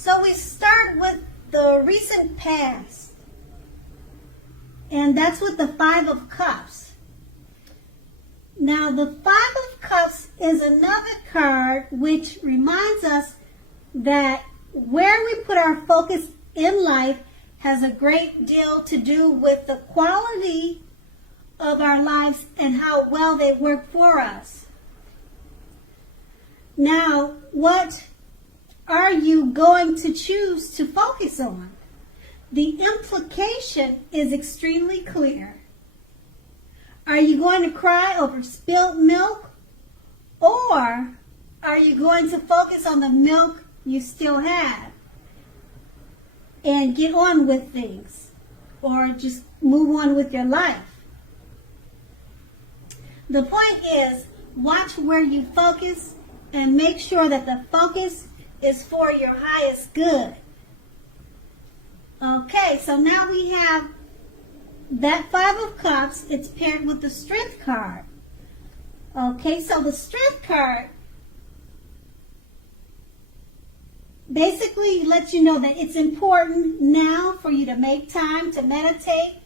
So we start with the recent past. And that's with the Five of Cups. Now the Five of Cups is another card which reminds us that where we put our focus in life has a great deal to do with the quality of our lives and how well they work for us. Now, what are you going to choose to focus on? The implication is extremely clear. Are you going to cry over spilled milk, or are you going to focus on the milk you still have and get on with things, or just move on with your life? The point is, watch where you focus and make sure that the focus is for your highest good. Okay, so now we have that Five of Cups. It's paired with the Strength card. Okay, so the Strength card basically lets you know that it's important now for you to make time to meditate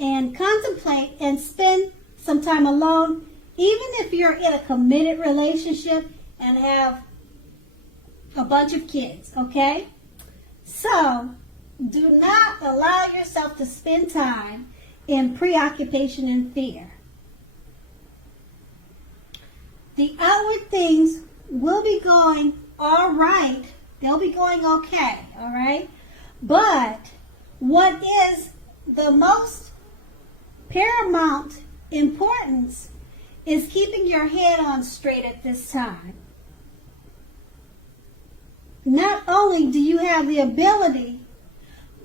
and contemplate and spend some time alone, even if you're in a committed relationship and have a bunch of kids, okay? So, do not allow yourself to spend time in preoccupation and fear. The outward things will be going all right. They'll be going okay, all right? But what is the most paramount importance is keeping your head on straight at this time. Not only do you have the ability,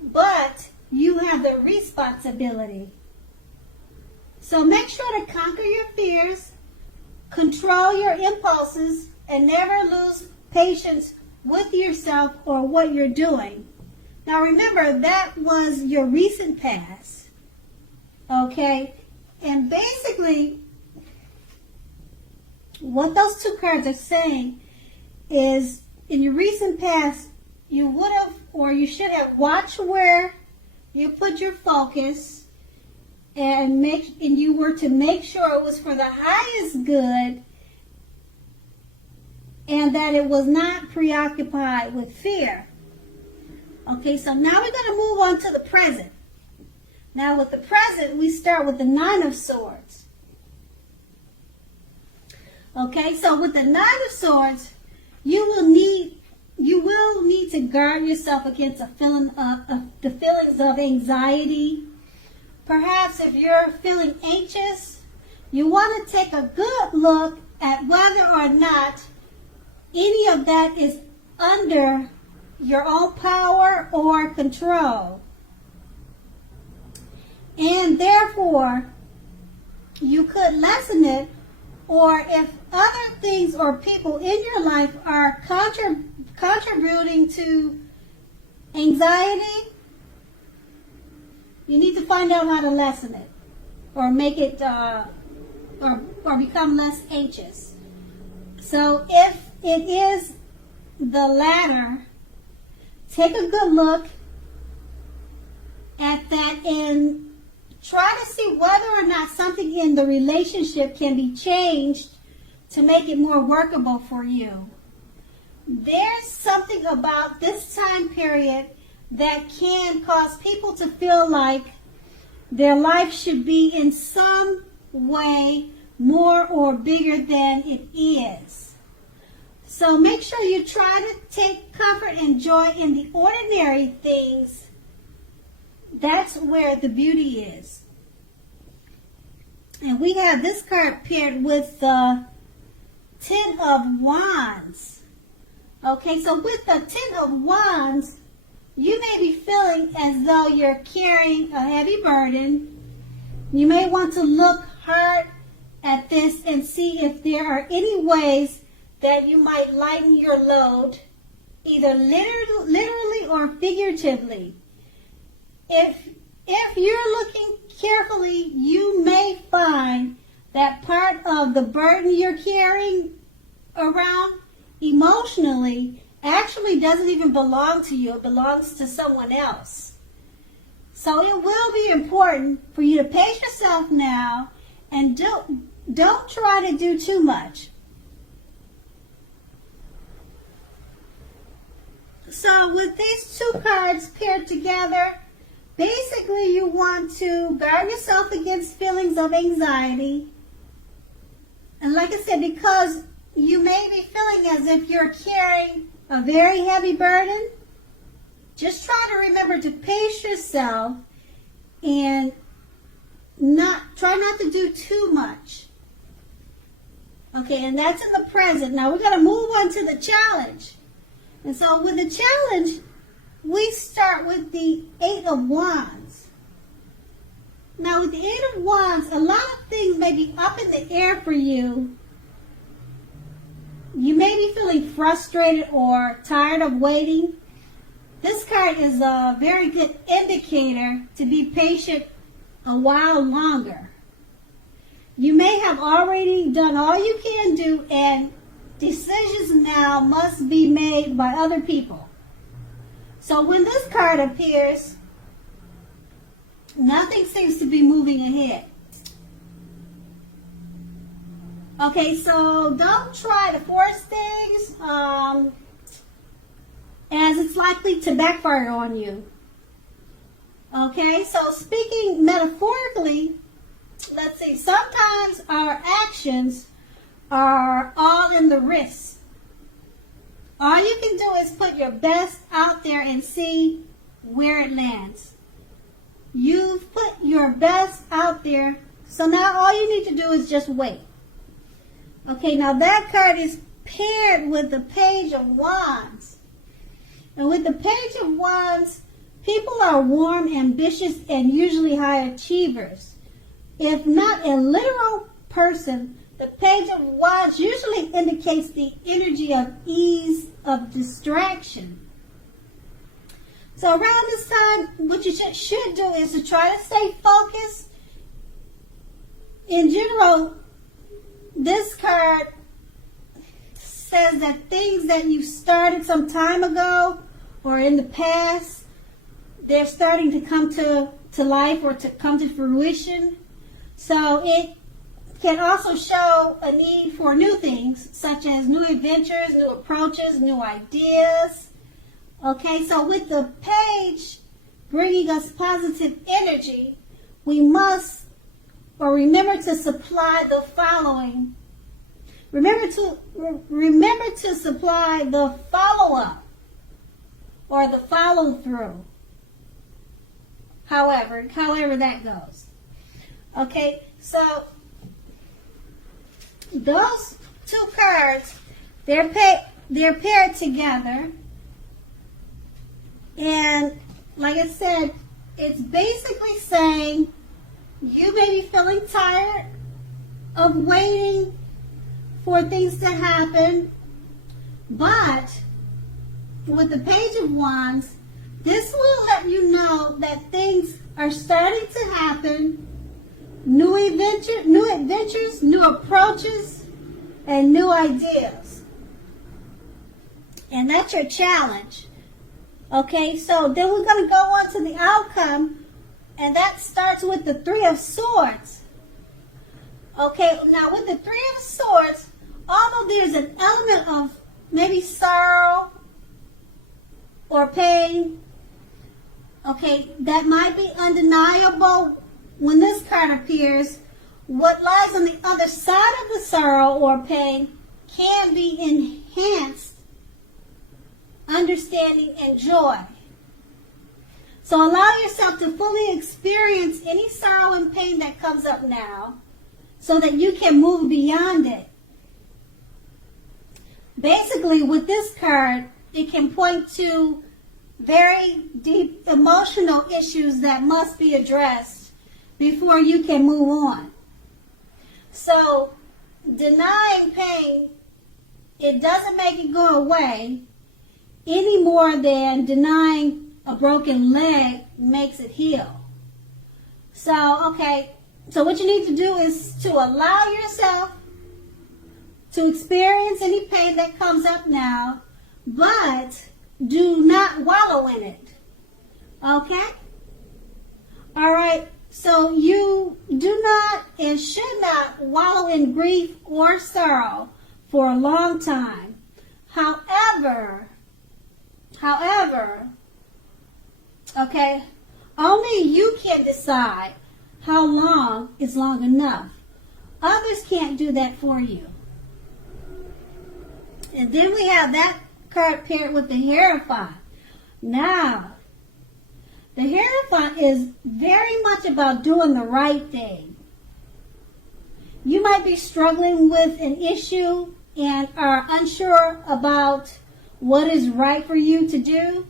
but you have the responsibility. So make sure to conquer your fears, control your impulses, and never lose patience with yourself or what you're doing. Now remember, that was your recent past. Okay? And basically, what those two cards are saying is, in your recent past, you would have, or you should have, watched where you put your focus, and you were to make sure it was for the highest good, and that it was not preoccupied with fear. Okay, so now we're going to move on to the present. Now with the present, we start with the Nine of Swords. Okay, so with the Nine of Swords, you will need to guard yourself against the feelings of anxiety. Perhaps if you're feeling anxious, you want to take a good look at whether or not any of that is under your own power or control. And therefore, you could lessen it, or if other things or people in your life are contributing to anxiety, you need to find out how to lessen it, or make it, or become less anxious. So if it is the latter, take a good look at that and try to see whether or not something in the relationship can be changed to make it more workable for you. There's something about this time period that can cause people to feel like their life should be in some way more or bigger than it is. So make sure you try to take comfort and joy in the ordinary things. That's where the beauty is. And we have this card paired with the Ten of Wands. Okay, so with the Ten of Wands, you may be feeling as though you're carrying a heavy burden. You may want to look hard at this and see if there are any ways that you might lighten your load, either literally or figuratively. If you're looking carefully, you may find that part of the burden you're carrying around emotionally actually doesn't even belong to you. It belongs to someone else. So it will be important for you to pace yourself now and don't try to do too much. So with these two cards paired together, basically you want to guard yourself against feelings of anxiety. And like I said, because you may be feeling as if you're carrying a very heavy burden, just try to remember to pace yourself and try not to do too much. Okay, and that's in the present. Now we're going to move on to the challenge. And so with the challenge, we start with the Eight of Wands. Now with the Eight of Wands, a lot of things may be up in the air for you. You may be feeling frustrated or tired of waiting. This card is a very good indicator to be patient a while longer. You may have already done all you can do, and decisions now must be made by other people. So when this card appears, nothing seems to be moving ahead. Okay, so don't try to force things, as it's likely to backfire on you. Okay, so speaking metaphorically, let's see, sometimes our actions are all in the wrist. All you can do is put your best out there and see where it lands. You've put your best out there, so now all you need to do is just wait. Okay, now that card is paired with the Page of Wands. And with the Page of Wands, people are warm, ambitious, and usually high achievers. If not a literal person, the Page of Wands usually indicates the energy of ease, of distraction. So around this time, what you should do is to try to stay focused. In general, this card says that things that you started some time ago or in the past, they're starting to come to life or to come to fruition. So it can also show a need for new things, such as new adventures, new approaches, new ideas. Okay, so with the page bringing us positive energy, we must remember to supply the following. Remember to supply the follow-up or the follow-through. However that goes. Okay, so those two cards, they're paired together, and like I said, it's basically saying you may be feeling tired of waiting for things to happen, but with the Page of Wands, this will let you know that things are starting to happen. New adventures, new approaches, and new ideas. And that's your challenge. Okay, so then we're going to go on to the outcome, and that starts with the Three of Swords. Okay, now with the Three of Swords, although there's an element of maybe sorrow or pain, okay, that might be undeniable. When this card appears, what lies on the other side of the sorrow or pain can be enhanced understanding and joy. So allow yourself to fully experience any sorrow and pain that comes up now so that you can move beyond it. Basically, with this card, it can point to very deep emotional issues that must be addressed before you can move on. So, denying pain, it doesn't make it go away any more than denying a broken leg makes it heal. So, okay, so what you need to do is to allow yourself to experience any pain that comes up now, but do not wallow in it. Okay? All right. So you do not and should not wallow in grief or sorrow for a long time. However, okay, only you can decide how long is long enough. Others can't do that for you. And then we have that card paired with the Hierophant. Now, the Hierophant is very much about doing the right thing. You might be struggling with an issue and are unsure about what is right for you to do.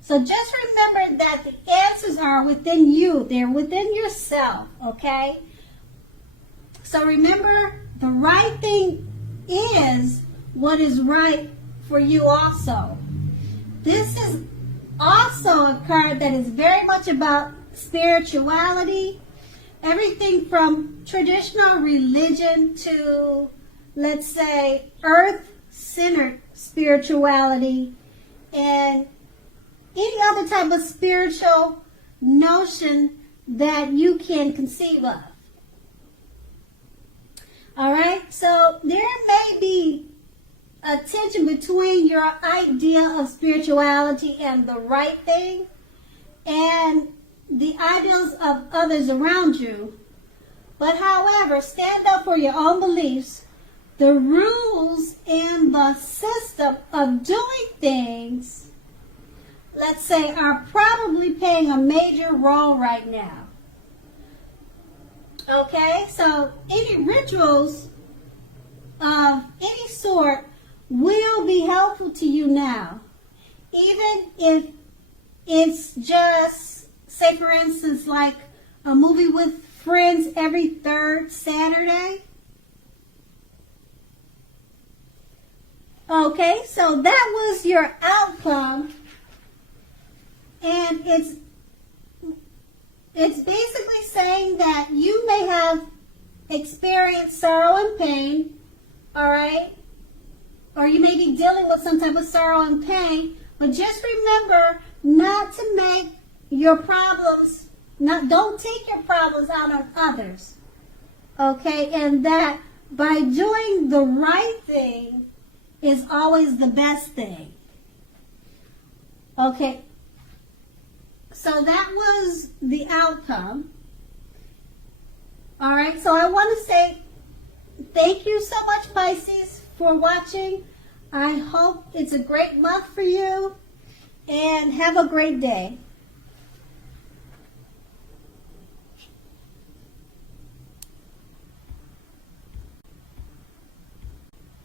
So just remember that the answers are within you. They're within yourself, okay? So remember, the right thing is what is right for you also. This is also a card that is very much about spirituality. Everything from traditional religion to, let's say, earth-centered spirituality and any other type of spiritual notion that you can conceive of. All right, so there may be a tension between your idea of spirituality and the right thing and the ideals of others around you. But however, stand up for your own beliefs. The rules and the system of doing things, let's say, are probably playing a major role right now. Okay, so any rituals of any sort will be helpful to you now. Even if it's just, say for instance, like a movie with friends every third Saturday. Okay, so that was your outcome. And it's basically saying that you may have experienced sorrow and pain, all right? Or you may be dealing with some type of sorrow and pain, but just remember not to make your problems, don't take your problems out on others, okay? And that by doing the right thing is always the best thing. Okay, so that was the outcome. All right, so I want to say thank you so much, Pisces, for watching. I hope it's a great month for you, and have a great day.